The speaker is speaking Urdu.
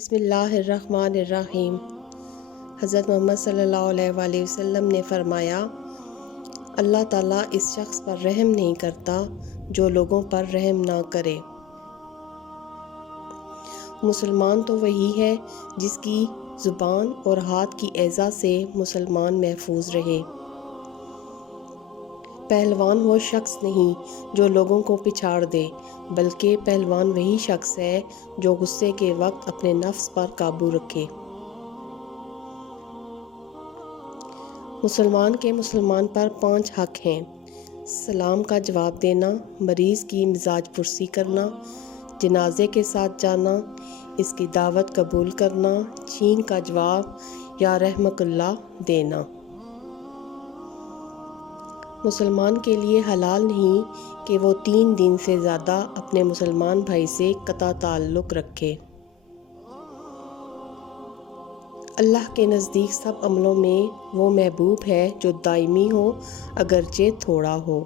بسم اللہ الرحمن الرحیم۔ حضرت محمد صلی اللہ علیہ وآلہ وسلم نے فرمایا، اللہ تعالیٰ اس شخص پر رحم نہیں کرتا جو لوگوں پر رحم نہ کرے۔ مسلمان تو وہی ہے جس کی زبان اور ہاتھ کی ایذا سے مسلمان محفوظ رہے۔ پہلوان وہ شخص نہیں جو لوگوں کو پچھاڑ دے، بلکہ پہلوان وہی شخص ہے جو غصے کے وقت اپنے نفس پر قابو رکھے۔ مسلمان کے مسلمان پر 5 حق ہیں: سلام کا جواب دینا، مریض کی مزاج پرسی کرنا، جنازے کے ساتھ جانا، اس کی دعوت قبول کرنا، چھین کا جواب یا رحمک اللہ دینا۔ مسلمان کے لیے حلال نہیں کہ وہ 3 دن سے زیادہ اپنے مسلمان بھائی سے قطع تعلق رکھے۔ اللہ کے نزدیک سب عملوں میں وہ محبوب ہے جو دائمی ہو، اگرچہ تھوڑا ہو۔